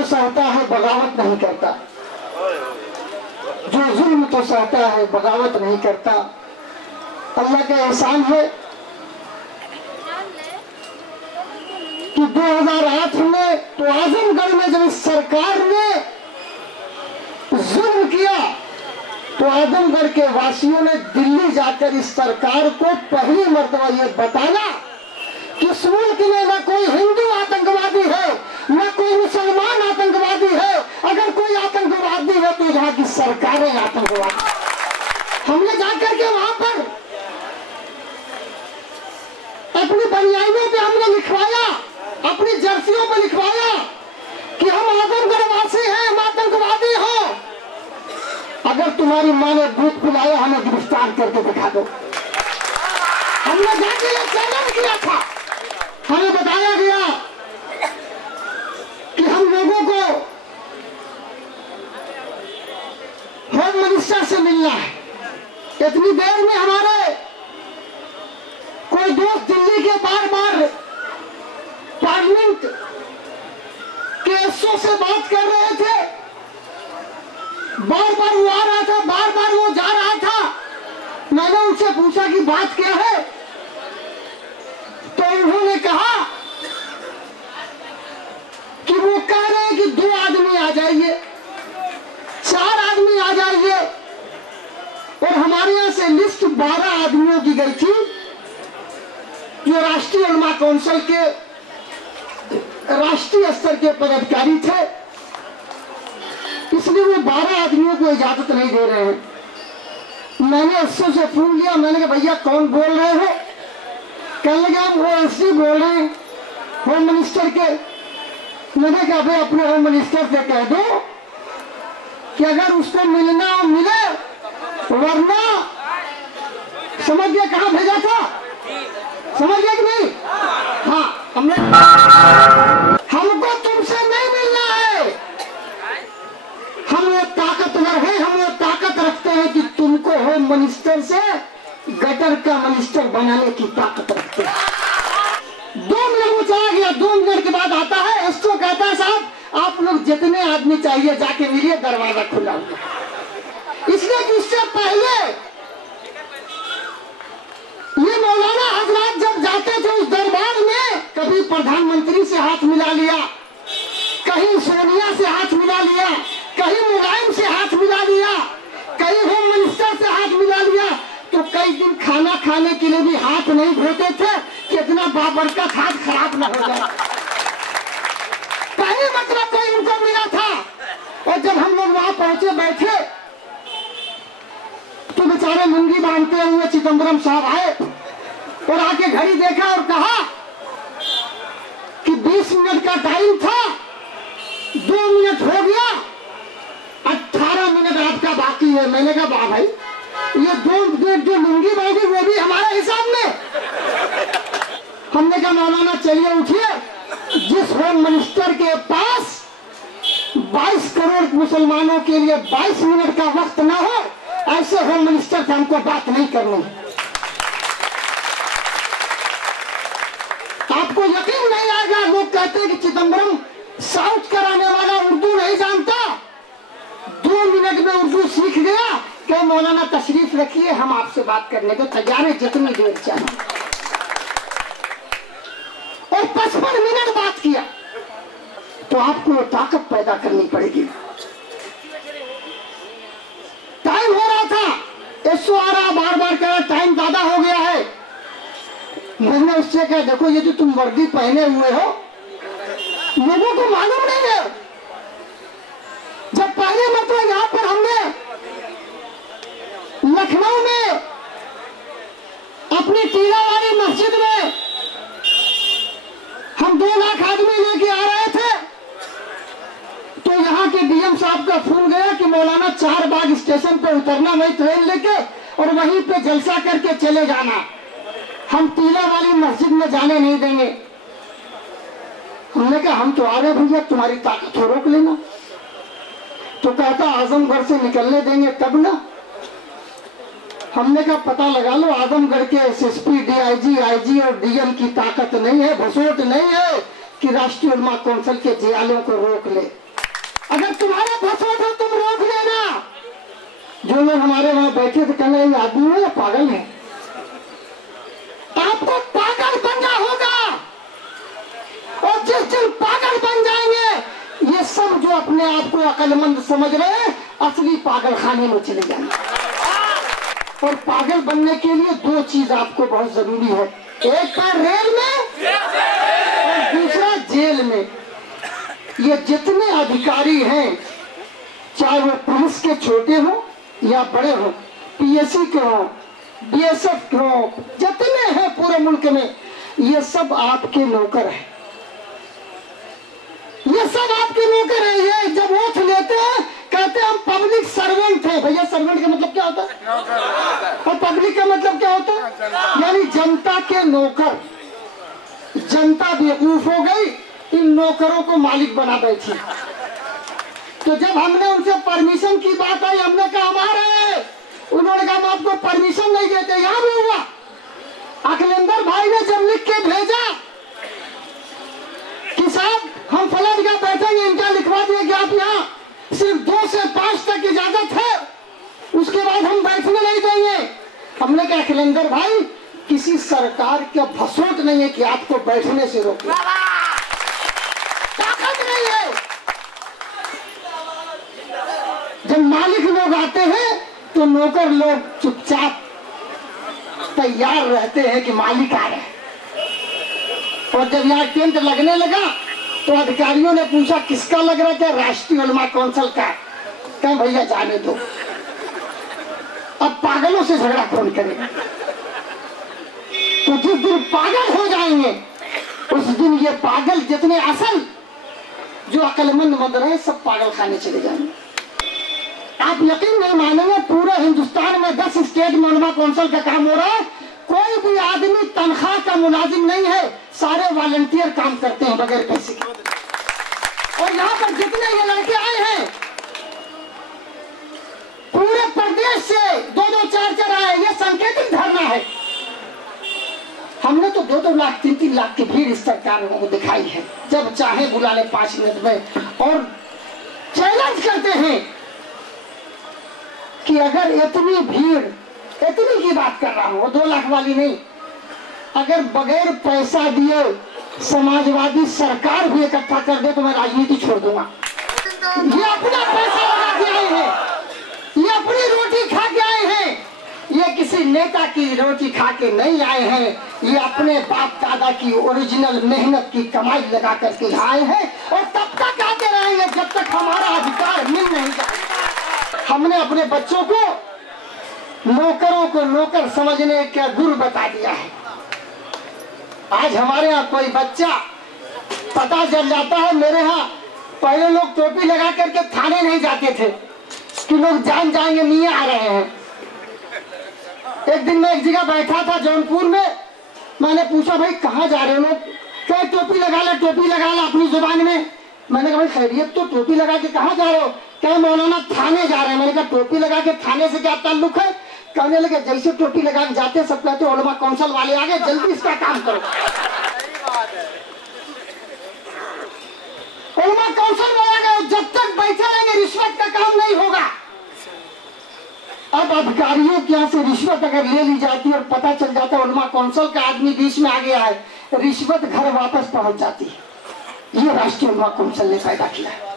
तो सहता है बगावत नहीं करता, जो जुल्म तो सहता है बगावत नहीं करता। अल्लाह का एहसान है कि 2008 में तो आजमगढ़ में जब इस सरकार ने जुल्म किया तो आजमगढ़ के वासियों ने दिल्ली जाकर इस सरकार को पहली मर्तबा ये बताया कि इस मुल्क में न कोई हिंदू आतंकवादी है, न कोई मुसलमान आतंकवादी है। अगर कोई आतंकवादी है तो यहाँ की सरकारें आतंकवादी। हमने जाकर के वहां पर अपनी बनियानों पे हमने लिखवाया, अपनी जर्सियों पे लिखवाया कि हम आजमगढ़ वासी हैं, हम आतंकवादी हो। अगर तुम्हारी माँ ने दूध पिलाया हमें गिरफ्तार करके दिखा दो। हमने जाके ये चैलेंज किया था। हमें बताया गया कि हम लोगों को होम मिनिस्टर से मिलना है। इतनी देर में हमारे कोई दोस्त दिल्ली के बार बार पार्लियामेंट के एसओ से बात कर रहे थे, बार बार वो आ रहा था, बार बार वो जा रहा था। मैंने उनसे पूछा कि बात क्या है, तो उन्होंने कहा कि वो कह रहे हैं कि 2 आदमी आ जाइए, 4 आदमी आ जाइए। और हमारे यहाँ से लिस्ट 12 आदमियों की गई थी जो राष्ट्रीय उलमा काउंसिल के राष्ट्रीय स्तर के पदाधिकारी थे, इसलिए वो 12 आदमियों को इजाजत नहीं दे रहे हैं। मैंने एसओ से फोन लिया, मैंने कहा भैया कौन बोल रहे हो? कहने लगे हम ओएसडी बोल रहे हैं, होम मिनिस्टर के। मैंने कहा भाई अपने होम मिनिस्टर से कह दो कि अगर उसको मिलना मिले, वरना समझ गया कहाँ भेजा था, समझ गया कि नहीं? हाँ, हमको तुमसे नहीं मिलना है। हम वो ताकतवर हैं, हम वो ताकत रखते हैं कि तुमको होम मिनिस्टर से गटर का मिनिस्टर बनाने की ताकत रखते हैं। 2 मिनट में चला गया, 2 मिनट के बाद आता है एसओ, कहता है साहब आप लोग जितने आदमी चाहिए जाके मिलिए, दरवाजा खुला हुआ। इसलिए कि उससे पहले ये मौलाना हजरात जब जाते थे उस दरबार में, कभी प्रधानमंत्री से हाथ मिला लिया, कहीं सोनिया से हाथ मिला लिया, कहीं मुलायम से हाथ मिला लिया, कहीं होम मिनिस्टर से हाथ मिला लिया। तो कई दिन खाना खाने के लिए भी हाथ नहीं धोते थे कि इतना बाबरकत हाथ खराब न हो जाए। पहले मतलब कोई उनको मिला था। और जब हम लोग वहां पहुंचे बैठे तो बेचारे लुंगी बांधते हुए चिदम्बरम साहब आए और आके घड़ी देखा और कहा कि 20 मिनट का टाइम था, 2 मिनट हो गया, 18 मिनट आपका बाकी है। मैंने कहा वाह भाई, ये 2 मिनट जो लुंगी बांधी वो भी हमारे हिसाब में। हमने कहा मौलाना चलिए उठिए, जिस होम मिनिस्टर के पास 22 करोड़ मुसलमानों के लिए 22 मिनट का वक्त ना हो, ऐसे होम मिनिस्टर से हमको बात नहीं करनी। आपको यकीन नहीं आएगा, लोग कहते हैं कि चिदम्बरम साउथ कराने वाला उर्दू नहीं जानता, 2 मिनट में उर्दू सीख गया। क्या मौलाना तशरीफ रखिए, हम आपसे बात करने को तैयार है, जितनी देर चाहिए। और 55 मिनट बात किया। तो आपको वो ताकत पैदा करनी पड़ेगी। टाइम हो रहा था, एसओ आ रहा, बार बार कह रहा टाइम ज्यादा हो गया है। मैंने उससे कहा देखो ये जो तुम वर्दी पहने हुए हो लोगों को मालूम नहीं है। जब पहले मतलब यहाँ पर हमने लखनऊ में अपनी टीला वाली मस्जिद में हम 2 लाख आदमी लेके आ रहे थे, तो यहाँ के डीएम साहब का फोन गया कि मौलाना 4 बाग स्टेशन पे उतरना, वही ट्रेन लेके और वहीं पे जलसा करके चले जाना, हम टीला वाली मस्जिद में जाने नहीं देंगे। हमने कहा हम तो आ रहे भैया, तुम्हारी ताकत हो रोक लेना। तो कहता आजमगढ़ से निकलने देंगे तब ना। हमने कहा पता लगा लो, आजमगढ़ के एसएसपी, डीआईजी, आईजी और डीएम की ताकत नहीं है, भसोट नहीं है कि राष्ट्रीय उलमा काउंसिल के जियालों को रोक ले। अगर तुम्हारे बस हो तो तुम रोक लेना। जो लोग हमारे वहां बैठे थे कहना ये आदमी है या पागल है, आपको पागल बनना होगा। और जिस दिन पागल बन जाएंगे, ये सब जो अपने आप को अक्लमंद समझ रहे हैं, असली पागल खाने में चले जाएंगे। और पागल बनने के लिए दो चीज आपको बहुत जरूरी है, एक बार रेल में और दूसरा जेल में। ये जितने अधिकारी हैं, चाहे वो पुलिस के छोटे हो या बड़े हो, पीएससी के हो, बीएसएफ के हो, जितने हैं पूरे मुल्क में, ये सब आपके नौकर हैं। ये सब आपके नौकर हैं। ये जब वोट लेते हैं कहते हैं हम पब्लिक सर्वेंट हैं। भैया सर्वेंट का मतलब क्या होता है और पब्लिक का मतलब क्या होता है? यानी जनता के नौकर। जनता बेवकूफ हो गई, इन नौकरों को मालिक बना बैठी। तो जब हमने उनसे परमिशन की बात आई, हमने कहा हमारे हैं, उन्होंने कहा हम आपको परमिशन नहीं देते। याद हुआ अखिलेंद्र भाई ने जब लिख के भेजा कि साहब हम फला जगह बैठेंगे, इनका लिखवा दिया कि आप यहाँ सिर्फ 2 से 5 तक इजाजत है, उसके बाद हम बैठने नहीं देंगे। हमने कहा अखिलेंद्र भाई, किसी सरकार का भसोट नहीं है कि आपको बैठने से रोके, ताकत नहीं है। जब मालिक लोग आते हैं तो नौकर लोग चुपचाप तैयार रहते हैं कि मालिक आ रहे हैं। और जब यहाँ टेंट लगने लगा तो अधिकारियों ने पूछा किसका लग रहा है? राष्ट्रीय उलमा कौंसिल का। कहा भैया जाने दो, अब पागलों से झगड़ा कौन करेगा। तो जिस दिन पागल हो जाएंगे, उस दिन ये पागल जितने असल जो अक्लमंद मत रहे, सब पागल खाने चले जाएंगे। आप यकीन नहीं मानेंगे, पूरे हिंदुस्तान में 10 स्टेट में उलमा कौंसिल का काम हो रहा है। कोई भी आदमी तनख्वाह का मुलाजिम नहीं है, सारे वॉलंटियर काम करते हैं बगैर पैसे के। और यहाँ पर जितने ये लड़के आए हैं, पूरे प्रदेश से 2-2, 4-4 आए। ये सांकेतिक धरना है। हमने तो 2-2 लाख 3-3 लाख की भीड़ इस सरकार को दिखाई है। जब चाहे बुला ले 5 मिनट में। और चैलेंज करते हैं कि अगर इतनी भीड़, इतनी की बात कर रहा हूं, 2 लाख वाली नहीं, अगर बगैर पैसा दिए समाजवादी सरकार भी इकट्ठा कर दे तो मैं राजनीति छोड़ दूंगा। ये अपना पैसा लगा के आए हैं, ये अपनी रोटी खा के आए हैं, ये किसी नेता की रोटी खा के नहीं आए हैं। ये अपने बाप दादा की ओरिजिनल मेहनत की कमाई लगा करके आए हैं। और तब तक आते रहेंगे जब तक हमारा अधिकार मिल नहीं जाए। हमने अपने बच्चों को, नौकरों को नौकर समझने का गुरु बता दिया है। आज हमारे यहाँ कोई बच्चा पता चल जाता है, मेरे यहाँ पहले लोग टोपी लगा करके थाने नहीं जाते थे कि लोग जान जाएंगे मियाँ आ रहे हैं। एक दिन मैं एक जगह बैठा था जौनपुर में, मैंने पूछा भाई कहाँ जा रहे हो लोग? क्या टोपी लगा ला, टोपी लगा ला अपनी जुबान में। मैंने कहा भाई खैरियत, तो टोपी लगा के कहाँ जा रहे हो? क्या मौलाना थाने जा रहे हैं। मैंने कहा टोपी लगा के थाने से क्या ताल्लुक है? कहने लगे जैसे टोपी लगा के जाते सब कहते उलमा कौंसिल वाले आ गए, जल्दी इसका काम करो। उलमा कौंसिल वाले आ गए, जब तक बैठे रहेंगे रिश्वत का काम नहीं होगा। अब अधिकारियों के यहाँ से रिश्वत अगर ले ली जाती है और पता चल जाता है उलमा कौंसिल का आदमी बीच में आ गया है, रिश्वत घर वापस पहुंच जाती है। ये राष्ट्रीय उलमा कौंसिल ने पैदा किया है।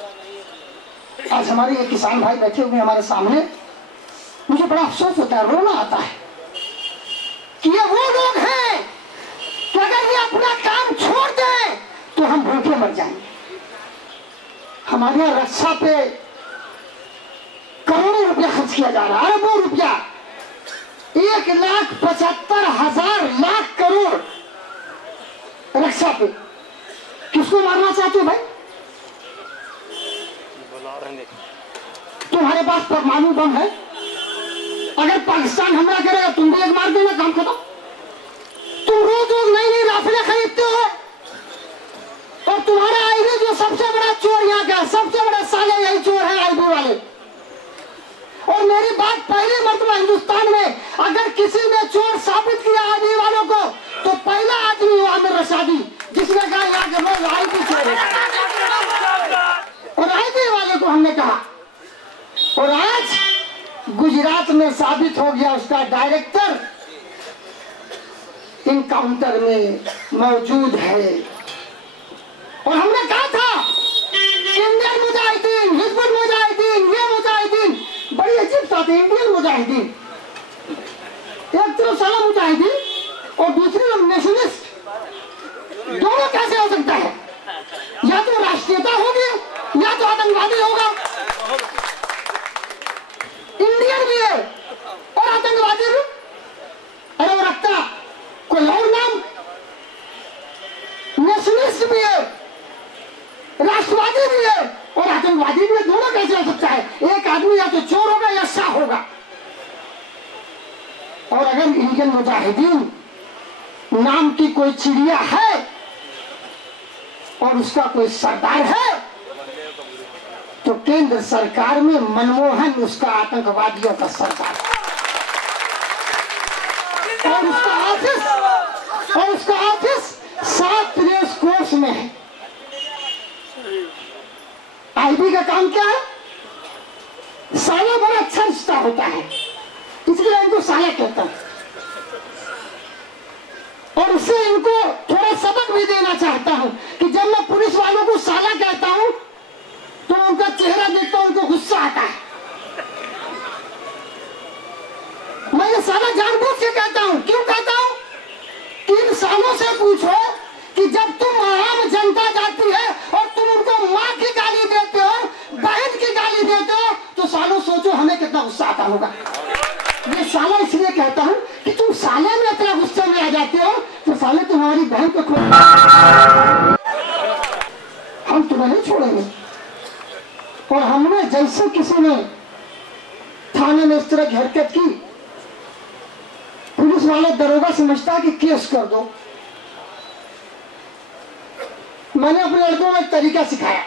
आज हमारे ये किसान भाई बैठे हुए हमारे सामने, मुझे बड़ा अफसोस होता है, रोना आता है कि ये वो लोग हैं कि अगर ये अपना काम छोड़ दें तो हम भूखे मर जाएंगे। हमारे यहाँ रक्षा पे करोड़ों रुपया खर्च किया जा रहा है, अरबों रुपया, 1,75,000 लाख करोड़ रक्षा पे। किसको मारना चाहते हो भाई? तुम्हारे पास परमाणु बम है, अगर पाकिस्तान हमला करेगा तुम भी एक मार देना, काम खत्म। तुम रोज रोज नई नई राफेलें खरीदते हो और तुम्हारा आईबी जो सबसे बड़ा चोर यहाँ का, सबसे बड़ा साले यही चोर है, आईबी वाले। और मेरी बात पहली मर्तबा हिंदुस्तान में अगर किसी ने चोर साबित किया आईबी वालों को, तो पहला आदमी हुआ आमिर रशादी, जिसने कहा यहाँ के लोग आईबी चोर है। और मुजाहिदीन वाले को हमने कहा, और आज गुजरात में साबित हो गया उसका डायरेक्टर इनकाउंटर में मौजूद है। और हमने कहा था इंडियन मुजाहिदीन, हिजबुल मुजाहिदीन, ये मुजाहिदीन, बड़ी अजीब बात है। इंडियन मुजाहिदीन, एक तरफ साला मुजाहिदीन और दूसरी तरफ नेशनलिस्ट, दोनों कैसे हो सकता है? या तो राष्ट्रीयता होगी या तो आतंकवादी होगा। इंडियन भी है और आतंकवादी भी। अरे वो रखता कोई और नाम, नेशनलिस्ट भी है, राष्ट्रवादी भी है और आतंकवादी भी है। दोनों कैसे हो सकता है? एक आदमी या तो चोर होगा या शाह होगा। और अगर इंडियन मुजाहिदीन नाम की कोई चिड़िया है और उसका कोई सरदार है, तो केंद्र सरकार में मनमोहन उसका आतंकवादियों का सरदार है। और उसका ऑफिस 7 रेस कोर्स में है। आईबी का काम क्या है? साला बड़ा अच्छा रिश्ता होता है, इसलिए इनको साला कहता हूं। और उससे इनको थोड़ा सबक भी देना चाहता हूं कि जब मैं पुलिस वालों को साला कहता हूं तो उनका चेहरा देखता हूं, उनको गुस्सा आता है। मैं ये साला जानबूझ के कहता हूं। क्यों कहता हूं? कि इन सालों से पूछो कि जब तुम आम जनता जाती है और तुम उनको माँ की गाली देते हो, बहन की गाली देते हो, तो सालों सोचो हमें कितना गुस्सा आता होगा। ये साला इसलिए कहता हूं कि तुम साले में इतना गुस्से में आ जाते हो तो साले तुम्हारी बहन को खोल, हम तुम्हें नहीं छोड़ेंगे। और हमने जैसे किसी ने थाने में इस तरह की हरकत की, पुलिस वाले दरोगा समझता कि केस कर दो। मैंने अपने लड़कों में एक तरीका सिखाया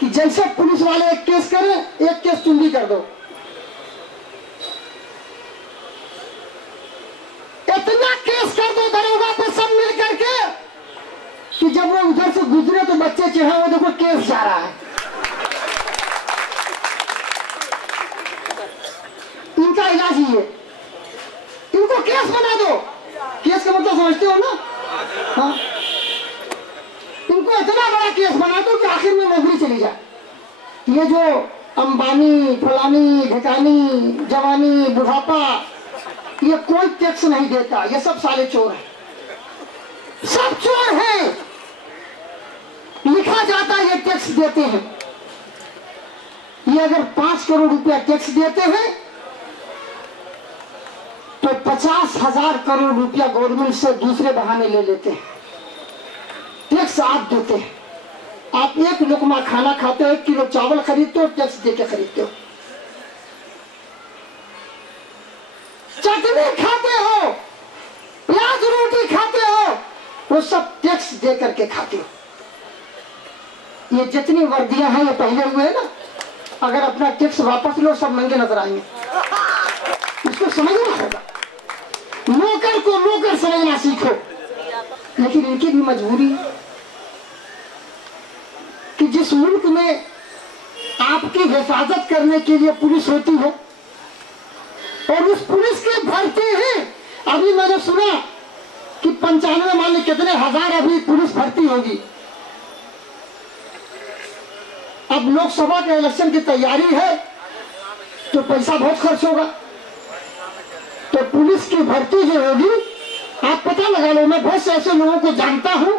कि जैसे पुलिस वाले एक केस करें, एक केस तुम भी कर दो। इतना केस कर दो दरोगा पे सब मिल करके कि जब वो उधर से गुजरे तो बच्चे चिढ़ा, वो देखो केस जा रहा है। इनका इलाज ये, इनको केस बना दो। केस का मतलब समझते हो ना? हाँ, इनको इतना बड़ा केस बना दो कि आखिर में नौकरी चली जाए। ये जो अंबानी, फलानी, ढिकानी, जवानी, बुढ़ापा, ये कोई टैक्स नहीं देता, ये सब साले चोर हैं, सब चोर हैं। लिखा जाता है ये टैक्स देते हैं। ये अगर 5 करोड़ रुपया टैक्स देते हैं तो 50,000 करोड़ रुपया गवर्नमेंट से दूसरे बहाने ले लेते हैं। टैक्स आप देते हैं। आप एक लुकमा खाना खाते हो, 1 किलो चावल खरीदते हो, टैक्स देके खरीदते हो। चटनी खाते हो, प्याज रोटी खाते हो, वो सब टैक्स दे करके खाते हो। ये जितनी वर्दियां हैं ये पहले हुए हैं ना, अगर अपना टैक्स वापस लो सब महंगे नजर आएंगे। इसको समझना होगा। नौकर को नौकर समझना सीखो। लेकिन इनकी भी मजबूरी है कि जिस मुल्क में आपकी हिफाजत करने के लिए पुलिस होती है और उस पुलिस की भर्ती ही, अभी मैंने सुना कि 95 मान ली कितने हजार अभी पुलिस भर्ती होगी। अब लोकसभा के इलेक्शन की तैयारी है तो पैसा बहुत खर्च होगा, तो पुलिस की भर्ती जो होगी, आप पता लगा लो, मैं बहुत से ऐसे लोगों को जानता हूं,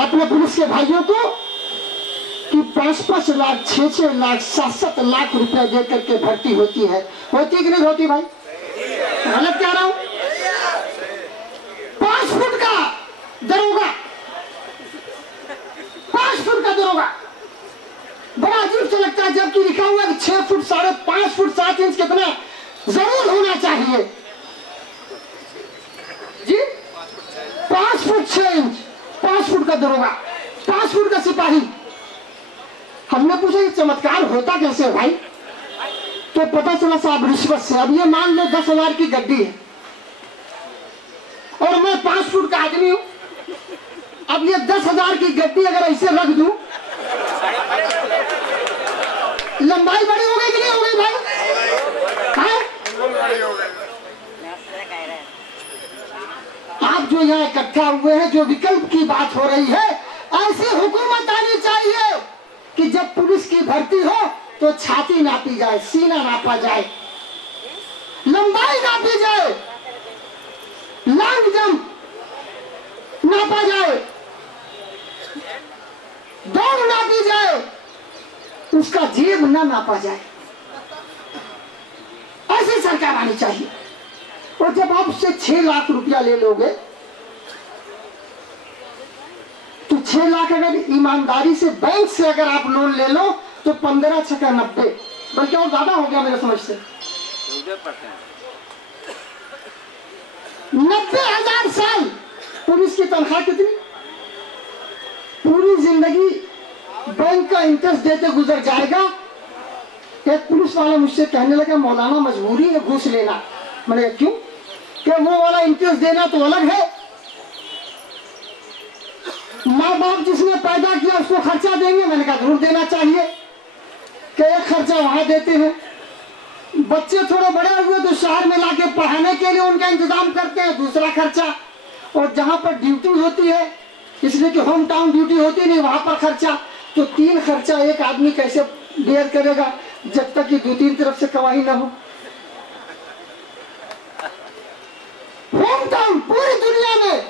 अपने पुलिस के भाइयों को, कि 5-5 लाख, 6-6 लाख, 7-7 लाख रुपए दे करके भर्ती होती है। होती कि नहीं होती भाई? गलत कह रहा हूं? 5 फुट का दरोगा, 5 फुट का दरोगा, बड़ा अजीब से लगता है जबकि लिखा हुआ कि 6 फुट, 5.5 फुट 7 इंच कितना जरूर होना चाहिए जी। 5 फुट 6 इंच, 5 फुट का दरोगा, 5 फुट का सिपाही। हमने पूछा ये चमत्कार होता कैसे है भाई? तो पता चला साहब रिश्वत से। अब ये मान लो 10,000 की गड्डी है और मैं 5 फुट का आदमी हूं। अब ये 10,000 की गड्डी अगर ऐसे रख दूं लंबाई बड़ी हो गई कि नहीं हो गई भाई? आप जो यहाँ इकट्ठा हुए हैं, जो विकल्प की बात हो रही है, ऐसी हुकूमत आनी चाहिए कि जब पुलिस की भर्ती हो तो छाती नापी जाए, सीना नापा जाए, लंबाई नापी जाए, लॉन्ग जंप नापा जाए, दौड़ नापी जाए, उसका जेब न नापा जाए। ऐसी सरकार आनी चाहिए। और जब आप उससे 6 लाख रुपया ले लोगे तो 6 लाख अगर ईमानदारी से बैंक से अगर आप लोन ले लो तो 15 छक्का 90, बल्कि और ज्यादा हो गया मेरे समझ से। 90,000 साल पुलिस की तनख्वाह कितनी? पूरी जिंदगी बैंक का इंटरेस्ट देते गुजर जाएगा। एक पुलिस वाला मुझसे कहने लगा, मौलाना मजबूरी है घूस लेना। मैंने कहा क्यों? कि वो वाला इंटरेस्ट देना तो अलग है, माँ बाप जिसने पैदा किया उसको खर्चा देंगे। मैंने कहा जरूर देना चाहिए, कि एक खर्चा वहां देते हैं, बच्चे थोड़े बड़े हुए तो शहर में लाके पढ़ाने के लिए उनका इंतजाम करते हैं, दूसरा खर्चा। और जहां पर ड्यूटी होती है, इसलिए कि होम टाउन ड्यूटी होती नहीं, वहां पर खर्चा। तो 3 खर्चा एक आदमी कैसे बेयर करेगा जब तक कि 2-3 तरफ से कमाई ना हो। होम टाउन पूरी दुनिया में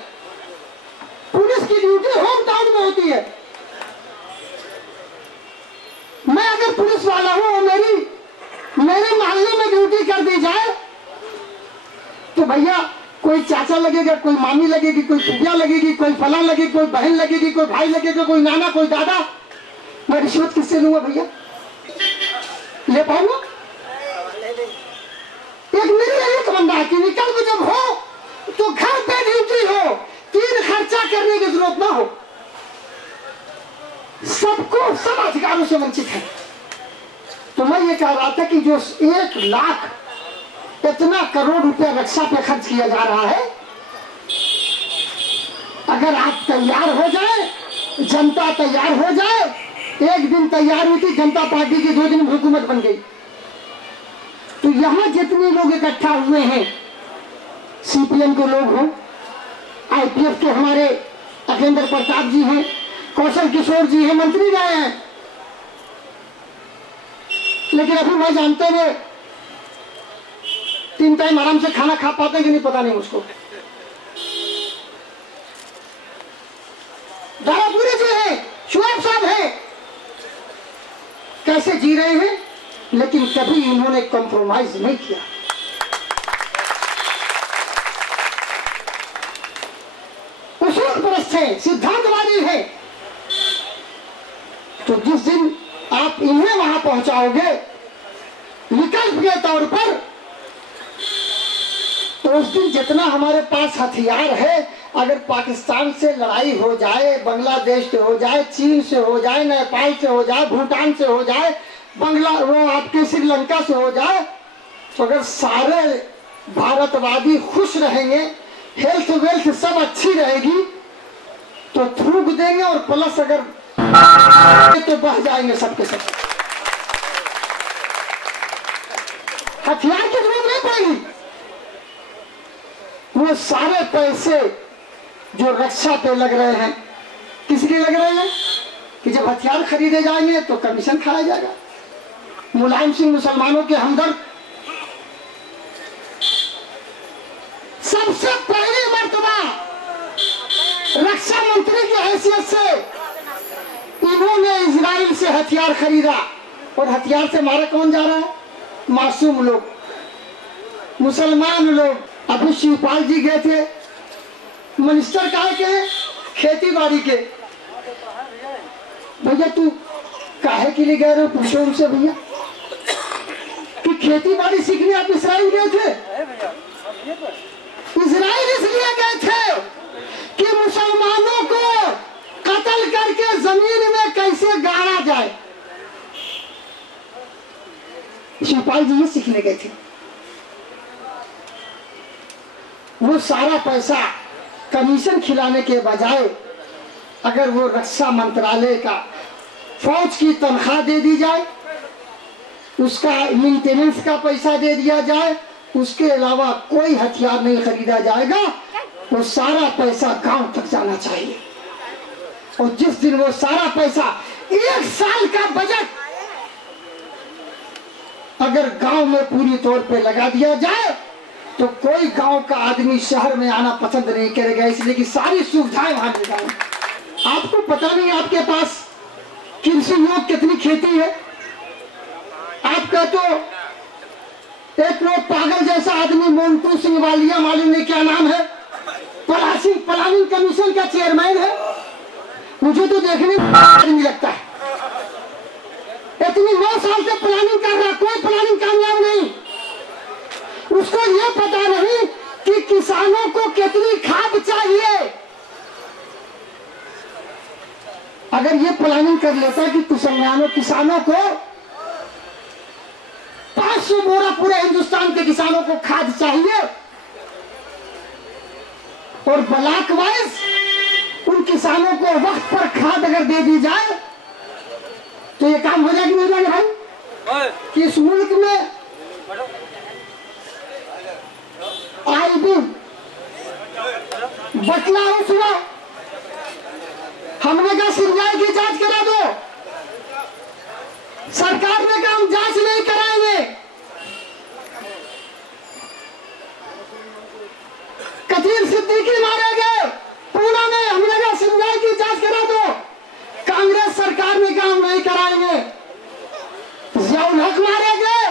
पुलिस की ड्यूटी होम टाउन में होती है। मैं अगर पुलिस वाला हूं और मेरे मोहल्ले में ड्यूटी कर दी जाए तो भैया कोई चाचा लगेगा, कोई मामी लगेगी, कोई फूफिया लगेगी, कोई फला लगेगी, कोई बहन लगेगी, कोई भाई लगेगा, कोई नाना, कोई दादा। मैं रिश्वत किससे लूंगा भैया? ले पाऊंगा? एक मेरी एक बंदा है कि विकल्प जब हो तो घर पे ड्यूटी हो, 3 खर्चा करने की जरूरत ना हो। सबको सब अधिकारों से वंचित है। तो मैं ये कह रहा था कि जो 1 लाख इतना करोड़ रुपया रक्षा पे खर्च किया जा रहा है, अगर आप तैयार हो जाए, जनता तैयार हो जाए। एक दिन तैयार हुई थी जनता पार्टी की, 2 दिन में हुकूमत बन गई। तो यहां जितने लोग इकट्ठा हुए हैं, सीपीएम के लोग हों, आईपीएफ के हमारे अखिलेंद्र प्रताप जी हैं, कौशल किशोर जी हैं, मंत्री रहे हैं, लेकिन अभी मैं जानते हुए 3 टाइम आराम से खाना खा पाते हैं कि नहीं पता नहीं मुझको। दारापुरी जी हैं, शुएब साहब हैं, कैसे जी रहे हैं, लेकिन कभी इन्होंने कॉम्प्रोमाइज नहीं किया। उसूल परस्त है, सिद्धांतवादी है। तो जिस दिन आप इन्हें वहां पहुंचाओगे विकल्प के तौर पर, तो उस दिन जितना हमारे पास हथियार है, अगर पाकिस्तान से लड़ाई हो जाए, बांग्लादेश से हो जाए, चीन से हो जाए, नेपाल से हो जाए, भूटान से हो जाए, वो आपके श्रीलंका से हो जाए, तो अगर सारे भारतवादी खुश रहेंगे, हेल्थ वेल्थ सब अच्छी रहेगी, तो थूक देंगे। और प्लस अगर तो बह जाएंगे सबके सब। हथियार की जरूरत नहीं पड़ेगी। वो सारे पैसे जो रक्षा पे लग रहे हैं, किस लिए लग रहे हैं? कि जब हथियार खरीदे जाएंगे तो कमीशन खाया जाएगा। मुलायम सिंह मुसलमानों के हमदर्द, सबसे पहली मर्तबा रक्षा मंत्री की हैसियत से इन्होंने इजराइल से हथियार खरीदा। और हथियार से मारा कौन जा रहा है? मासूम लोग, मुसलमान लोग। अभी शिवपाल जी गए थे, मिनिस्टर कहा के खेती बाड़ी के। भैया तू काहे के लिए गए रहे हो? पूछो उनसे भैया कि खेती बाड़ी सीखने आप इसराइल गए थे? इसराइल इसलिए गए थे कि मुसलमानों को कत्ल करके जमीन में कैसे गाड़ा जाए। शिवपाल जी ये सीखने गए थे। वो सारा पैसा कमीशन खिलाने के बजाय अगर वो रक्षा मंत्रालय का फौज की तनख्वाह दे दी जाए, उसका मेंटेनेंस का पैसा दे दिया जाए, उसके अलावा कोई हथियार नहीं खरीदा जाएगा। वो सारा पैसा गांव तक जाना चाहिए। और जिस दिन वो सारा पैसा, 1 साल का बजट अगर गांव में पूरी तौर पे लगा दिया जाए तो कोई गांव का आदमी शहर में आना पसंद नहीं करेगा, इसलिए कि सारी सुविधाएं वहां दे जाएंगे। आपको पता नहीं आपके पास कृषि योग कितनी खेती है। आपका तो एक वो पागल जैसा आदमी मोन्टू सिंह वालिया, मालूम नहीं क्या नाम है, प्लानिंग कमीशन का चेयरमैन है। मुझे तो देखने में नहीं लगता है। इतनी 9 साल से प्लानिंग कर रहा, कोई प्लानिंग कामयाब नहीं। उसको ये पता नहीं कि किसानों को कितनी खाद चाहिए। अगर ये प्लानिंग कर लेता कि किसानों को 500 बोरा पूरे हिंदुस्तान के किसानों को खाद चाहिए और ब्लॉक वाइज उन किसानों को वक्त पर खाद अगर दे दी जाए तो ये काम हो जाएगा, नहीं हो जाएगा भाई? कि इस मुल्क में आए दिन बटला हुआ, हमने कहा सीबीआई की जांच करा दो, सरकार ने कहा हम जांच नहीं कराएंगे। कतील सिद्दीकी मारे गए पूना में, हमने कहा सीबीआई की जांच करा दो, कांग्रेस सरकार ने कहा हम नहीं कराएंगे। जियाउल हक मारे गए,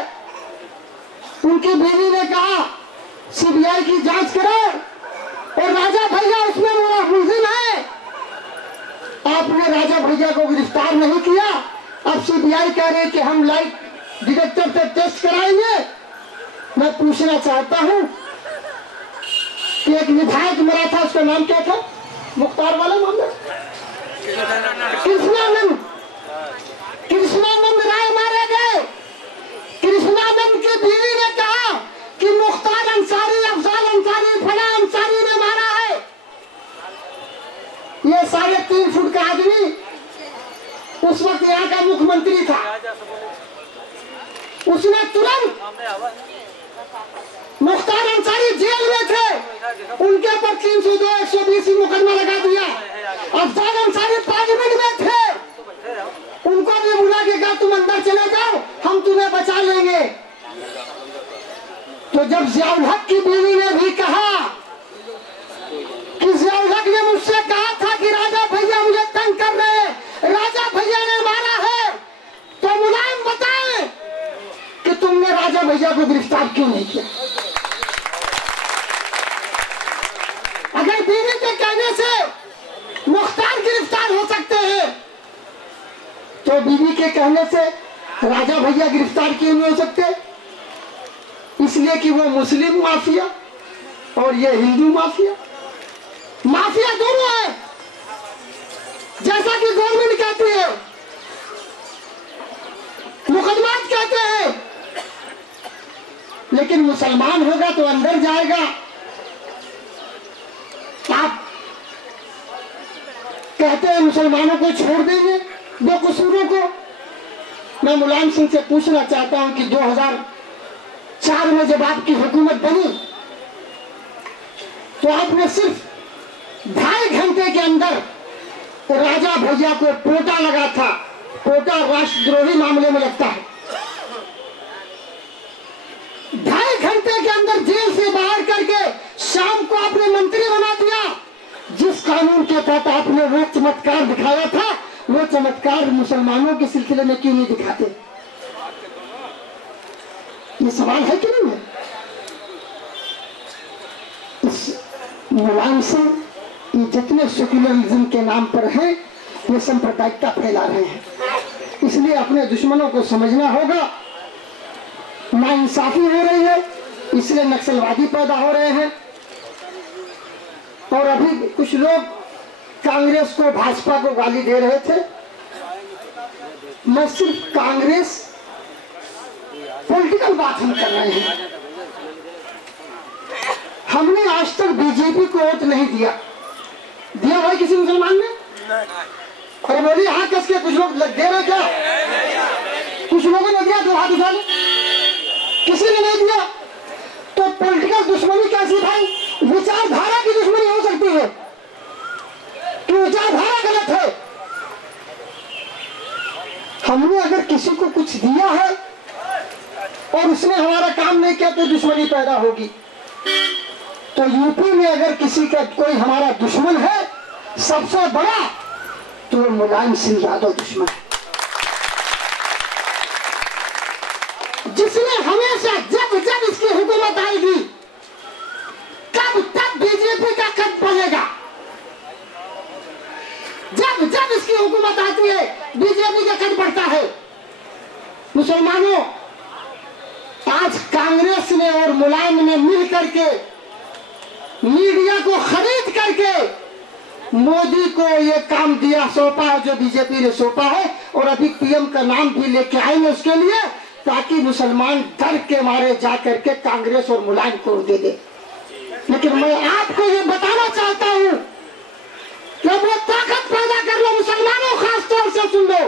उनकी बीवी ने कहा सीबीआई की जांच करो और राजा भैया उसमें मुलजिम है। आपने राजा भैया को गिरफ्तार नहीं किया, अब सीबीआई कह रहे कि हम लाइट डिटेक्टर से टेस्ट कराएंगे। मैं पूछना चाहता हूं कि एक विधायक मरा था, उसका नाम क्या था? मुख्तार वाला मामला, कृष्णानंद राय मारे गए। कृष्णानंद की बीवी ने कहा कि मुख्तार अंसारी, अफजाल अंसारी, फला अंसारी ने मारा है। ये 3.5 फुट का आदमी उस वक्त यहाँ का मुख्यमंत्री था, उसने तुरंत, मुख्तार अंसारी जेल में थे, उनके ऊपर 302, 120 मुकदमा लगा दिया। अफजाल अंसारी पार्लियामेंट में थे, उनको भी बुला के कहा तुम अंदर चले जाओ, हम तुम्हें बचा लेंगे। तो जब जियाउल हक की बीवी ने भी कहा कि जियाउल हक ने मुझसे कहा था कि राजा भैया मुझे तंग कर रहे हैं, राजा भैया ने मारा है, तो मुलायम बताएं कि तुमने राजा भैया को गिरफ्तार क्यों नहीं किया? अगर बीवी के कहने से मुख्तार गिरफ्तार हो सकते हैं तो बीवी के कहने से राजा भैया गिरफ्तार क्यों नहीं हो सकते? इसलिए कि वो मुस्लिम माफिया और ये हिंदू माफिया, माफिया दोनों है, जैसा कि गवर्नमेंट कहती है, मुकदमात कहते हैं। लेकिन मुसलमान होगा तो अंदर जाएगा। आप कहते हैं मुसलमानों को छोड़ देंगे, बेकसूरों को। मैं मुलायम सिंह से पूछना चाहता हूं कि 2004 में जब आपकी हुकूमत बनी तो आपने सिर्फ 2.5 घंटे के अंदर राजा भैया को पोटा लगा था। पोटा राष्ट्रद्रोही मामले में लगता है। 2.5 घंटे के अंदर जेल से बाहर करके शाम को आपने मंत्री बना दिया। जिस कानून के तहत आपने वो चमत्कार दिखाया था, वो चमत्कार मुसलमानों के सिलसिले में क्यों नहीं दिखाते? ये सवाल है कि नहीं है? इस मुलायम सिंह ये जितने सेक्युलरिज्म के नाम पर हैं, ये सांप्रदायिकता फैला रहे हैं। इसलिए अपने दुश्मनों को समझना होगा। नाइंसाफी हो रही है, इसलिए नक्सलवादी पैदा हो रहे हैं। और अभी कुछ लोग कांग्रेस को, भाजपा को गाली दे रहे थे। मैं सिर्फ कांग्रेस पॉलिटिकल बात हम कर रहे हैं। हमने आज तक बीजेपी को वोट नहीं दिया। दिया भाई किसी मुसलमान ने? अरे बोलिए हाँ कस के, कुछ लोग दे रहे क्या? कुछ लोगों ने दिया, दो हाथ उठा ले, किसी ने नहीं दिया। तो पॉलिटिकल दुश्मनी कैसी भाई? विचारधारा की दुश्मनी हो सकती है कि विचारधारा गलत है। हमने अगर किसी को कुछ दिया है और उसने हमारा काम नहीं किया तो दुश्मनी पैदा होगी। तो यूपी में अगर किसी का कोई हमारा दुश्मन है सबसे बड़ा, तो मुलायम सिंह यादव दुश्मन है, जिसने हमेशा जब जब इसकी हुकूमत आएगी तब तब बीजेपी का कद बढ़ेगा। जब जब इसकी हुकूमत आती है बीजेपी का कद बढ़ता है। मुसलमानों, आज कांग्रेस ने और मुलायम ने मिल करके मीडिया को खरीद करके मोदी को ये काम दिया, सौंपा है जो बीजेपी ने सौंपा है, और अभी पीएम का नाम भी लेके आएंगे उसके लिए, ताकि मुसलमान डर के मारे जा करके कांग्रेस और मुलायम को दे दे। लेकिन मैं आपको ये बताना चाहता हूं कि अब वो ताकत पैदा कर लो मुसलमानों, खास तौर से सुन लो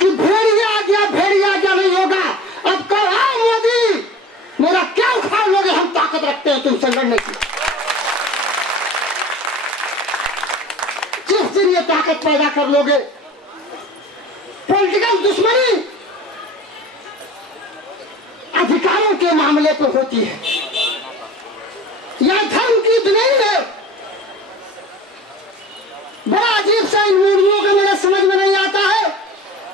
कि भेड़िया आ गया नहीं होगा। अब कहो आओ मोदी, मेरा क्या उखाड़ लोगे, हम ताकत रखते हैं तुमसे लड़ने की। जिस दिन ये ताकत पैदा कर लोगे, पॉलिटिकल दुश्मनी अधिकारों के मामले पर होती है या धर्म की नहीं है। बड़ा अजीब सा इन मूर्तियों का मेरे समझ में नहीं आता है।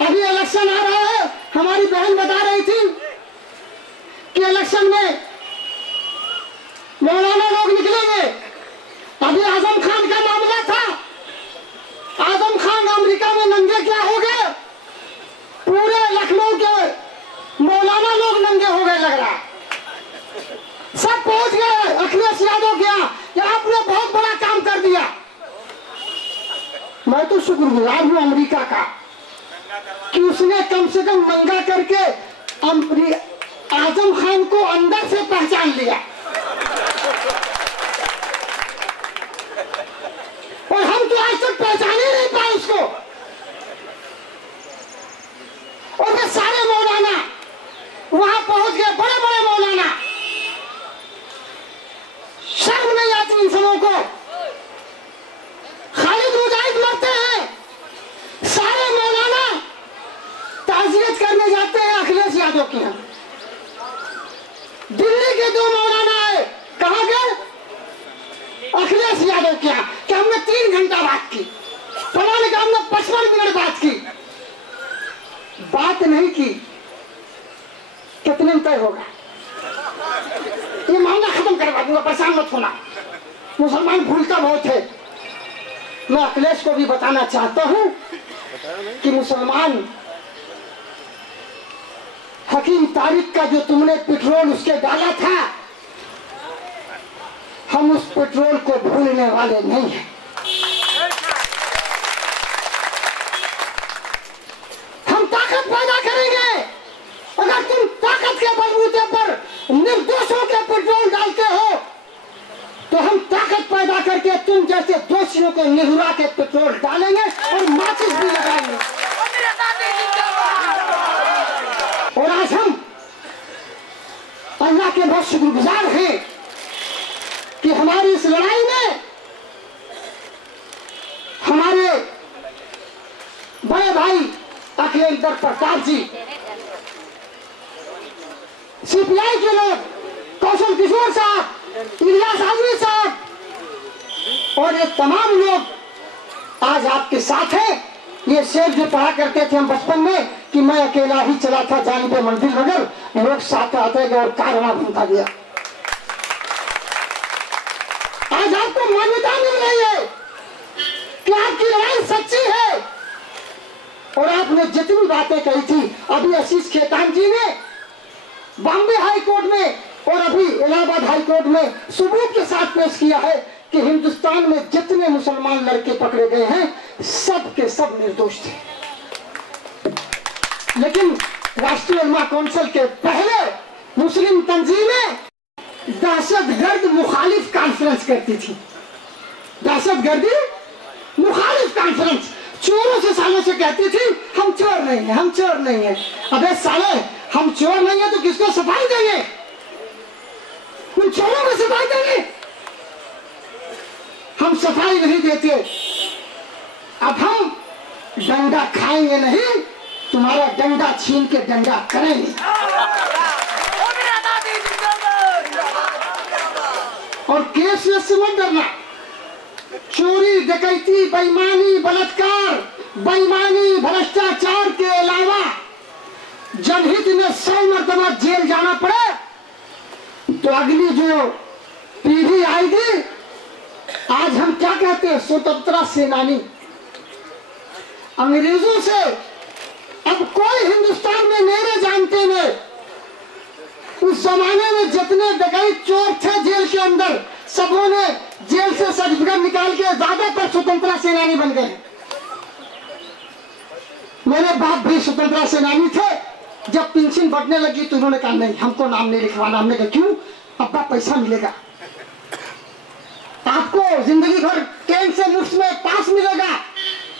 अभी इलेक्शन आ रहा है, हमारी बहन बता रही थी कि इलेक्शन में मौलाना लोग निकलेंगे। अभी आजम खान का मामला था, आजम खान अमेरिका में नंगे क्या हो गए, पूरे लखनऊ के मौलाना लोग नंगे हो गए लग रहा। सब पहुंच गए अखिलेश यादव के यहाँ कि आपने बहुत बड़ा काम कर दिया। मैं तो शुक्रगुजार हूं अमेरिका का कि उसने कम से कम नंगा करके आजम खान को अंदर से पहचान लिया। और हम तो आज तक पहचान ही नहीं पाए उसको। और वे सारे मौलाना वहां पहुंच गए, बड़े बड़े मौलाना। शर्म नहीं आती इन सबों को। खालिद मुजाहिद मरते हैं, सारे मौलाना ताजियत करने जाते हैं अखिलेश यादव के यहाँ। दिल्ली के दो मौलाना आए, कहाँ गए? अखिलेश यादव के यहाँ, कि हमने 3 घंटा बात की। फलाने का हमने 55 मिनट बात की। बात नहीं की, कितने में तय होगा? ये मामला खत्म करवा दूंगा, परेशान मत होना। मुसलमान भूलता बहुत है। मैं अखिलेश को भी बताना चाहता हूं कि मुसलमान, हकीम तारिक का जो तुमने पेट्रोल उसके डाला था, हम उस पेट्रोल को भूलने वाले नहीं हैं। हम ताकत पैदा करेंगे। अगर तुम ताकत के बलबूते पर निर्दोषों के पेट्रोल डालते हो तो हम ताकत पैदा करके तुम जैसे दोषियों को निहुरा के पेट्रोल डालेंगे और माचिस भी लगाएंगे। और आज हम अल्लाह के बहुत शुक्रगुजार हैं कि हमारी इस लड़ाई में हमारे बड़े भाई अखिलेंद्र प्रताप जी, सीपीआई के लोग, कौशल किशोर साहब, इलियास आजमी साहब और ये तमाम लोग आज आपके साथ हैं। ये शेर जो पढ़ा करते थे हम बचपन में कि मैं अकेला ही चला था जानिबे मंजिल मगर लोग साथ आते गए और कारवां बनता गया। आज आपको मान्यता मिल रही है कि आपकी लड़ाई सच्ची है। और आपने जितनी बातें कही थी, अभी आशीष खेतान जी ने बॉम्बे हाई कोर्ट में और अभी इलाहाबाद हाई कोर्ट में सबूत के साथ पेश किया है कि हिंदुस्तान में जितने मुसलमान लड़के पकड़े गए हैं सब के सब निर्दोष थे। लेकिन राष्ट्रीय उलमा काउंसिल के पहले मुस्लिम तंजीमें दहशतगर्द मुखालिफ कॉन्फ्रेंस करती थी। दहशतगर्दी मुखालिफ कॉन्फ्रेंस, चोरों से सालों से कहती थी हम चोर नहीं है, हम चोर नहीं है। अबे साले, हम चोर नहीं है तो किसको सफाई देंगे? उन चोरों को सफाई देंगे? हम सफाई नहीं देते। अब हम डंडा खाएंगे नहीं, तुम्हारा डंडा छीन के डंडा करेंगे। और केस से मत डरना। चोरी, डकैती, बेईमानी, बलात्कार, बेईमानी, भ्रष्टाचार के अलावा जनहित में 100 मरतबा जेल जाना पड़े तो अगली जो पीढ़ी आएगी, आज हम क्या कहते हैं, स्वतंत्रता सेनानी। अंग्रेजों से अब कोई हिंदुस्तान में मेरे जानते में, उस जमाने में जितने डकैत चोर थे जेल के अंदर, सबों ने जेल से सर्टिफिकेट निकाल के ज्यादातर स्वतंत्रता सेनानी बन गए। मेरे बाप भी स्वतंत्रता सेनानी थे। जब पेंशन बढ़ने लगी तो उन्होंने कहा नहीं, हमको नाम नहीं लिखवाना। हमने कहा क्यों? अब्बा पैसा मिलेगा, आपको जिंदगी भर ट्रेन से मुफ्त में पास मिलेगा।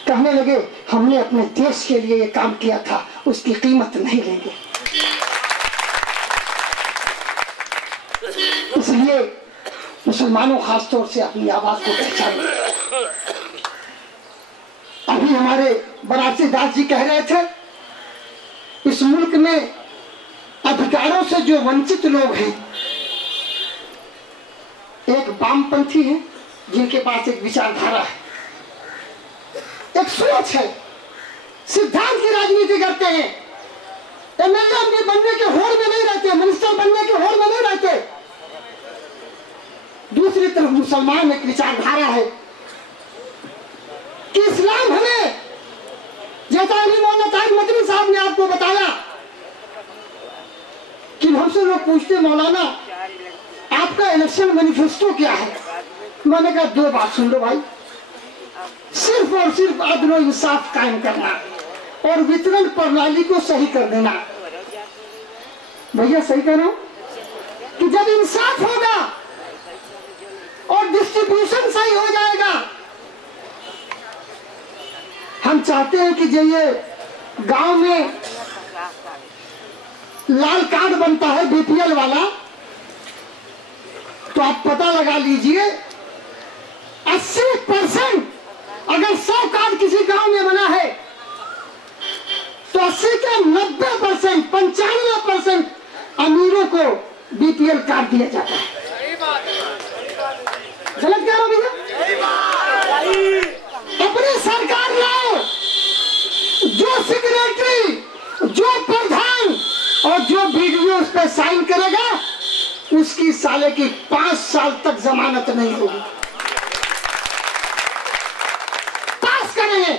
कहने लगे हमने अपने देश के लिए ये काम किया था, उसकी कीमत नहीं लेंगे। इसलिए मुसलमानों खासतौर से अपनी आवाज को पहचाने। अभी हमारे बनारसी दास जी कह रहे थे, इस मुल्क में अधिकारों से जो वंचित लोग हैं, एक वामपंथी है जिनके पास एक विचारधारा है, एक सोच है, सिद्धांत की राजनीति करते हैं। एमएलए बनने के होड़ में नहीं रहते, मिनिस्टर बनने के होड़ में नहीं रहते। दूसरी तरफ मुसलमान एक विचारधारा है कि इस्लाम हमें, जैसा अली मोहम्मद मदनी साहब ने आपको बताया कि हमसे लोग पूछते मौलाना आपका इलेक्शन मैनिफेस्टो क्या है? मैंने कहा 2 बात सुन लो भाई, सिर्फ और सिर्फ अदल और इंसाफ कायम करना और वितरण प्रणाली को सही कर देना। भैया सही कह रहा हूं कि जब इंसाफ होगा और डिस्ट्रीब्यूशन सही हो जाएगा, हम चाहते हैं कि जो ये गांव में लाल कार्ड बनता है बीपीएल वाला, तो आप पता लगा लीजिए 80% अगर 100 कार्ड किसी गांव में बना है तो 80 के 90%, 95% अमीरों को बीपीएल कार्ड दिया जाता है। गलत कह रहा हूं भैया? अपनी सरकार लाओ, जो सेक्रेटरी, जो प्रधान और जो वीडियो उस पर साइन करेगा उसकी साले की 5 साल तक जमानत नहीं होगी। पास करेंगे।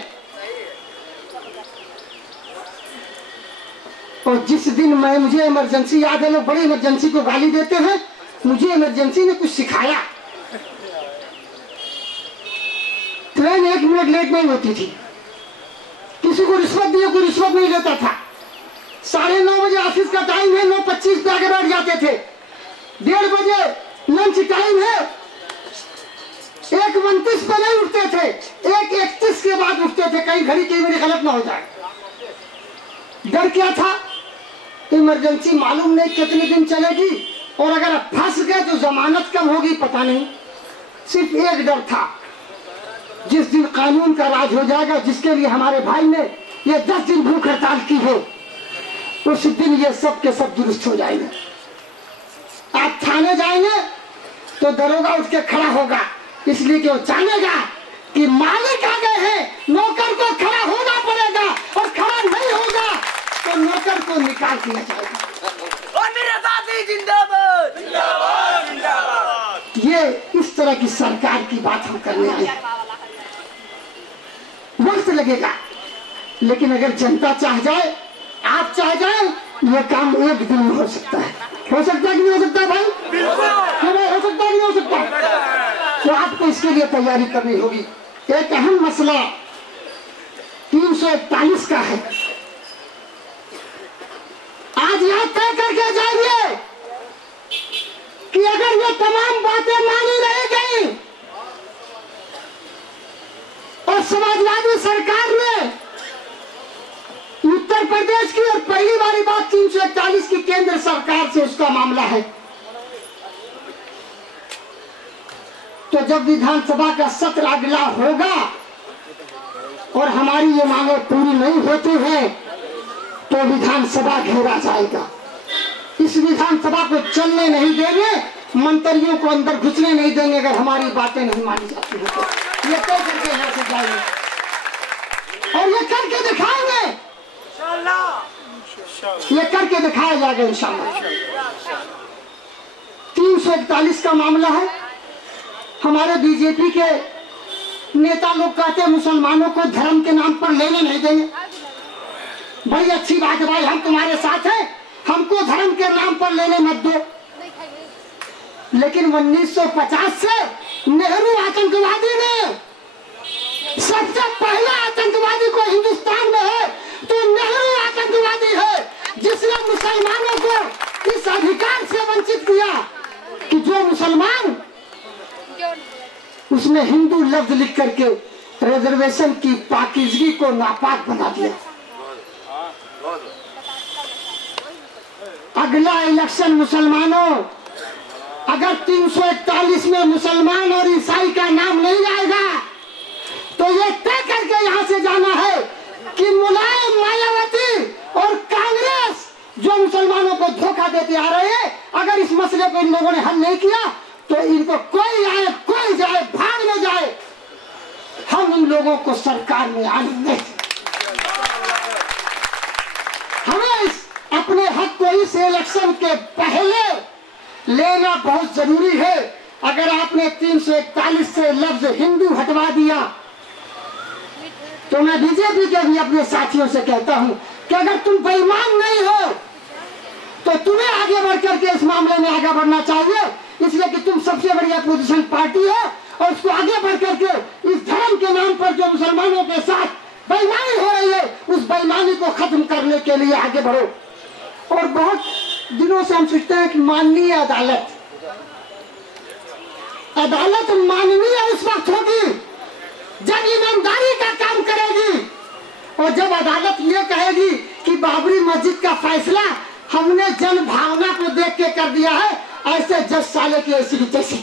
और जिस दिन मुझे इमरजेंसी याद है, लोग बड़ी इमरजेंसी को गाली देते हैं, मुझे इमरजेंसी ने कुछ सिखाया। ट्रेन 1 मिनट लेट नहीं होती थी, किसी को रिश्वत दिए कोई रिश्वत नहीं लेता था। 9:30 बजे ऑफिस का टाइम है, 9:25 पे आगे बैठ जाते थे। 1:30 बजे लंच टाइम है, 1:29 पे नहीं उठते थे, 1:31 के बाद उठते थे, कहीं घड़ी कहीं मेरी गलत ना हो जाए। डर क्या था? इमरजेंसी मालूम नहीं कितने दिन चलेगी और अगर फंस गए तो जमानत कब होगी पता नहीं। सिर्फ एक डर था, जिस दिन कानून का राज हो जाएगा, जिसके लिए हमारे भाई ने ये 10 दिन भूख हड़ताल की है, उस दिन ये सब के सब दुरुस्त हो जाएंगे। आप थाने जाएंगे तो दरोगा उठ के खड़ा होगा, इसलिए कि वो जानेगा कि मालिक आ गए हैं, नौकर को खड़ा होना पड़ेगा और खड़ा नहीं होगा तो नौकर को निकाल दिया जाएगा। जिंदाबाद जिंदाबाद जिंदाबाद। ये इस तरह की सरकार की बात हम करने आए। वक्त लगेगा, लेकिन अगर जनता चाह जाए, आप चाह जाए, ये काम 1 दिन में हो सकता है। हो सकता है कि नहीं हो सकता भाई? हो सकता है कि नहीं हो सकता? तो आपको इसके लिए तैयारी करनी होगी। एक अहम मसला 341 का है, आज यहां तय करके जाइए कि अगर ये तमाम बातें मानी रह गई और समाजवादी सरकार प्रदेश की और पहली वाली बात 341 की केंद्र सरकार से उसका मामला है। तो जब विधानसभा का सत्र अगला होगा और हमारी ये मांगे पूरी नहीं होती हैं तो विधानसभा घेरा जाएगा। इस विधानसभा को चलने नहीं देंगे, मंत्रियों को अंदर घुसने नहीं देंगे अगर हमारी बातें नहीं मानी जाती हैं तो। ये तय करके यहाँ से जाएंगे और ये करके दिखाएंगे, ये करके दिखाया जाएगा इंशाअल्लाह। 341 का मामला है। हमारे बीजेपी के नेता लोग कहते हैं मुसलमानों को धर्म के नाम पर लेने नहीं देंगे। भाई अच्छी बात है भाई, हम तुम्हारे साथ हैं, हमको धर्म के नाम पर लेने मत दो। लेकिन 1950 से नेहरू आतंकवादी ने सबसे पहला आतंकवादी को हिंदुस्तान में है तो नेहरू आतंकवादी है, जिसने मुसलमानों को इस अधिकार से वंचित किया कि जो मुसलमान, उसने हिंदू लफ्ज लिख करके रिजर्वेशन की पाकीज़गी को नापाक बना दिया। अगला इलेक्शन मुसलमानों, अगर 341 में मुसलमान और ईसाई का नाम नहीं आएगा तो ये तय करके यहाँ से जाना है कि मुलायम, मायावती और कांग्रेस जो मुसलमानों को धोखा देते आ रहे हैं, अगर इस मसले को इन लोगों ने हल नहीं किया तो इनको कोई आए कोई जाए, भाग न जाए, हम इन लोगों को सरकार में आने नहीं। हमें अपने हक को इस इलेक्शन के पहले लेना बहुत जरूरी है। अगर आपने 341 से लफ्ज हिंदू हटवा दिया तो मैं बीजेपी के भी अपने साथियों से कहता हूं कि अगर तुम बेईमान नहीं हो तो तुम्हें आगे बढ़ करके इस मामले में आगे बढ़ना चाहिए, इसलिए कि तुम सबसे बड़ी अपोजिशन पार्टी है और उसको आगे बढ़ करके इस धर्म के नाम पर जो मुसलमानों के साथ बेईमानी हो रही है उस बेईमानी को खत्म करने के लिए आगे बढ़ो। और बहुत दिनों से हम सोचते हैं कि माननीय अदालत माननीय उस वक्त होगी जब ईमानदारी का काम करेगी और जब अदालत ये कहेगी कि बाबरी मस्जिद का फैसला हमने जन भावना को देख के कर दिया है, ऐसे जज साले की ऐसी भी तैसी।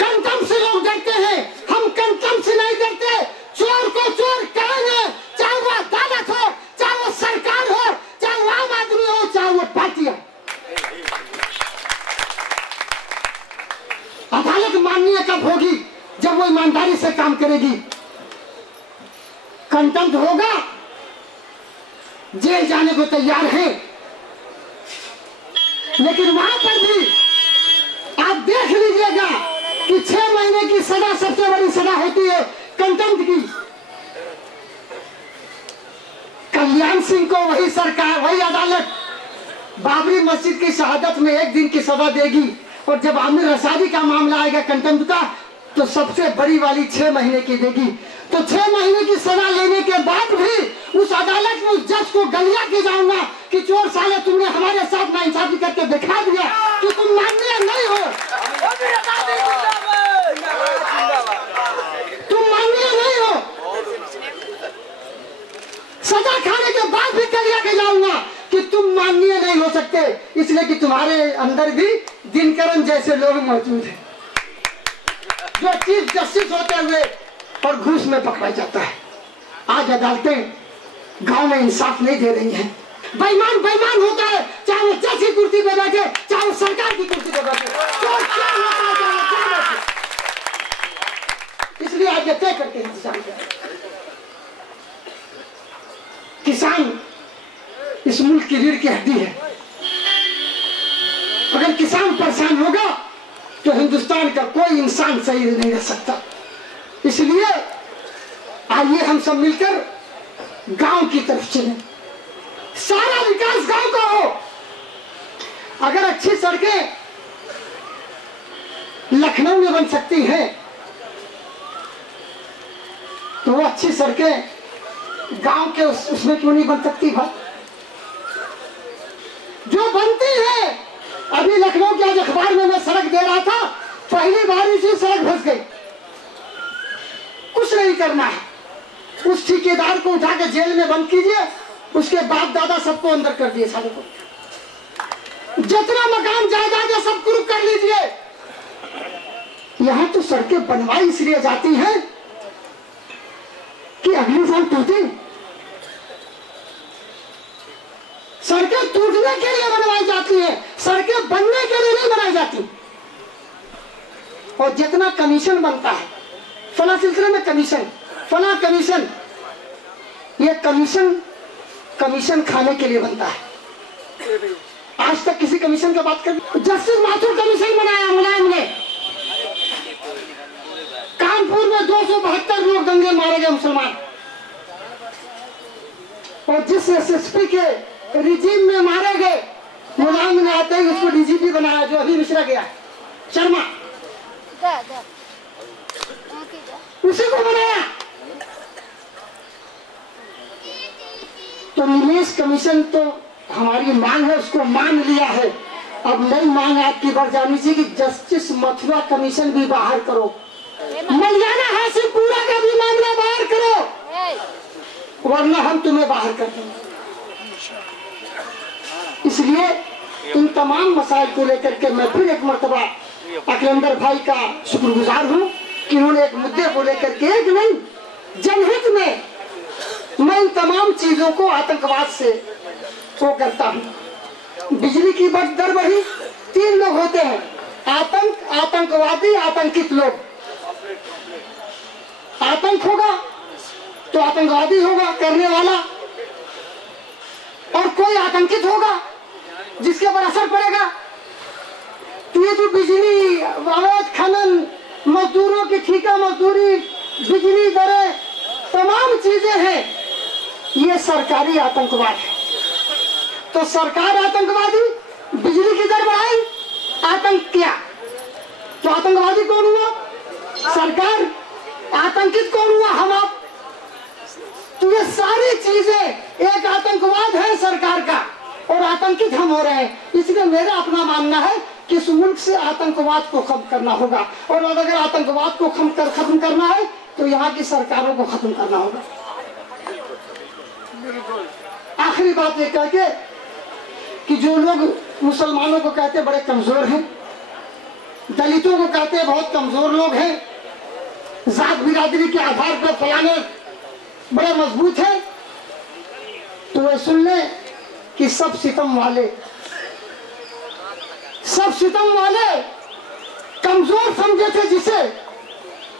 कंटम से लोग डरते हैं, हम कंटम से नहीं डरते। चोर को चोर कहेंगे, चाहे वो अदालत हो, चाहे वो सरकार हो, चाहे वो आम आदमी हो, चाहे वो पार्टी हो। अदालत माननीय कब होगी? जब वो ईमानदारी से काम करेगी। कंटेम्प्ट होगा, जेल जाने को तैयार है, लेकिन वहां पर भी आप देख लीजिएगा कि 6 महीने की सजा सबसे बड़ी सजा होती है कंटेम्प्ट की। कल्याण सिंह को वही सरकार, वही अदालत बाबरी मस्जिद की शहादत में 1 दिन की सजा देगी और जब आमिर रसादी का मामला आएगा कंटेम्प्ट का तो सबसे बड़ी वाली 6 महीने की देगी। तो 6 महीने की सजा लेने के बाद भी उस अदालत में उस जज को गलिया के जाऊंगा कि चोर साले तुमने हमारे साथ नाइंसाफी करके दिखा दिया कि तुम माननीय नहीं हो, तुम माननीय नहीं हो। सजा खाने के बाद भी गलिया के जाऊंगा कि तुम माननीय नहीं हो सकते, इसलिए कि तुम्हारे अंदर भी दिनकरन जैसे लोग मौजूद हैं जो चीफ जस्टिस होते हुए और घूस में पकड़ा जाता है। आज अदालतें गांव में इंसाफ नहीं दे रही हैं। बेईमान बेईमान होता है, चाहे वो जज की कुर्सी पे बैठे, चाहे वो सरकार की कुर्सी पे बैठे, तो क्या होता है, क्या होता है। इसलिए आज ये तय करके इंतजाम करें। किसान इस मुल्क की रीढ़ की हड्डी है। अगर किसान परेशान होगा तो हिंदुस्तान का कोई इंसान सही नहीं रह सकता। इसलिए आइए हम सब मिलकर गांव की तरफ चलें, सारा विकास गांव का हो। अगर अच्छी सड़कें लखनऊ में बन सकती हैं तो वो अच्छी सड़कें गांव के उसमें क्यों नहीं बन सकती? भाई जो बनती है, अभी लखनऊ के आज अखबार में मैं सड़क दे रहा था, पहली बार इसी सड़क धंस गई। कुछ नहीं करना है। उस ठेकेदार को उठा के जेल में बंद कीजिए, उसके बाप दादा सबको अंदर कर दिए, सारे को जितना मकान जायदाद है सब कुर्क कर लीजिए। यहां तो सड़कें बनवाई इसलिए जाती हैं कि अगले साल टूटे। सड़कें टूटने के लिए बनवाई जाती है, सड़कें बनने के लिए नहीं बनाई जाती। और जितना कमीशन बनता है फला सिलसिले में कमीशन, फला कमीशन, ये कमीशन खाने के लिए बनता है। आज तक किसी कमीशन का बात कर, जस्टिस माथुर कमीशन बनाया मुलायम ने। कानपुर में 272 लोग दंगे मारे गए मुसलमान, और जिस एसएसपी के रिजीम में मारे गए मुलायम ने आते ही उसको डीजीपी बनाया, जो अभी मिश्रा गया, शर्मा, उसी को बनाया। तो नीलेश कमीशन तो हमारी मांग है, उसको मान लिया है। अब नई मांग आपकी बढ़ जानी चाहिए कि जस्टिस मथुरा कमीशन भी बाहर करो, मलियाना हासिम पूरा का भी मामला बाहर करो, वरना हम तुम्हें बाहर कर देंगे। इसलिए इन तमाम मसाइल को लेकर के मैं फिर एक मर्तबा अकलंदर भाई का शुक्रगुजार हूँ कि उन्होंने एक मुद्दे को लेकर के, एक नहीं जनहित में मैं इन तमाम चीजों को आतंकवाद से वो करता हूँ। बिजली की दर बढ़ी, 3 लोग होते हैं, आतंकवादी, आतंकित लोग। आतंक होगा तो आतंकवादी होगा करने वाला, और कोई आतंकित होगा जिसके पर असर पड़ेगा। तो ये जो बिजली, अवैध खनन, मजदूरों की ठेका मजदूरी, बिजली दरें, तमाम चीजें हैं, ये सरकारी आतंकवाद है। तो सरकार आतंकवादी, बिजली की दर बढ़ाई, आतंक किया, तो आतंकवादी कौन हुआ? सरकार। आतंकित कौन हुआ? हम आप। तो ये सारी चीजें एक आतंकवाद है सरकार का, और आतंकित हम हो रहे हैं। इसलिए मेरा अपना मानना है कि इस मुल्क से आतंकवाद को खत्म करना होगा, और अगर आतंकवाद को खत्म करना है तो यहाँ की सरकारों को खत्म करना होगा। आखिरी बात ये कह के कि जो लोग मुसलमानों को कहते बड़े कमजोर हैं, दलितों को कहते बहुत कमजोर लोग हैं, जात बिरादरी के आधार पर फलाने बड़े मजबूत हैं, तो वे सुन ले कि सब सितम वाले कमजोर समझे थे जिसे,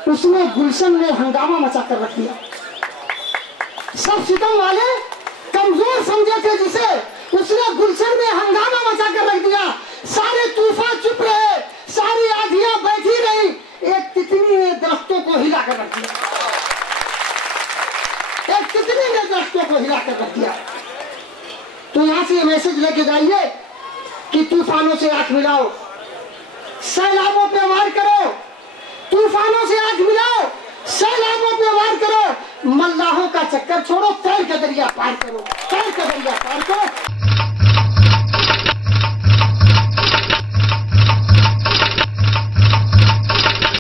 उसने गुलशन ने हंगामा मचा कर रख दिया। सब सितम वाले कमजोर समझे थे जिसे, उसने गुलशन में हंगामा मचा कर रख दिया। सारे तूफान चुप रहे, सारी आंधियां बैठी रही, एक तितली ने दरख्तों को हिला कर रख दिया। एक तितली ने दरख्तों को हिला कर रख दिया। तो यहां से मैसेज लेके जाइए कि तूफानों से आंख मिलाओ, सैलाबों पे वार करो, तूफानों से आंख मिलाओ, सैलाबों पे वार करो, मल्लाहों का चक्कर छोड़ो, तैर के दरिया पार करो, तैर के दरिया पार करो।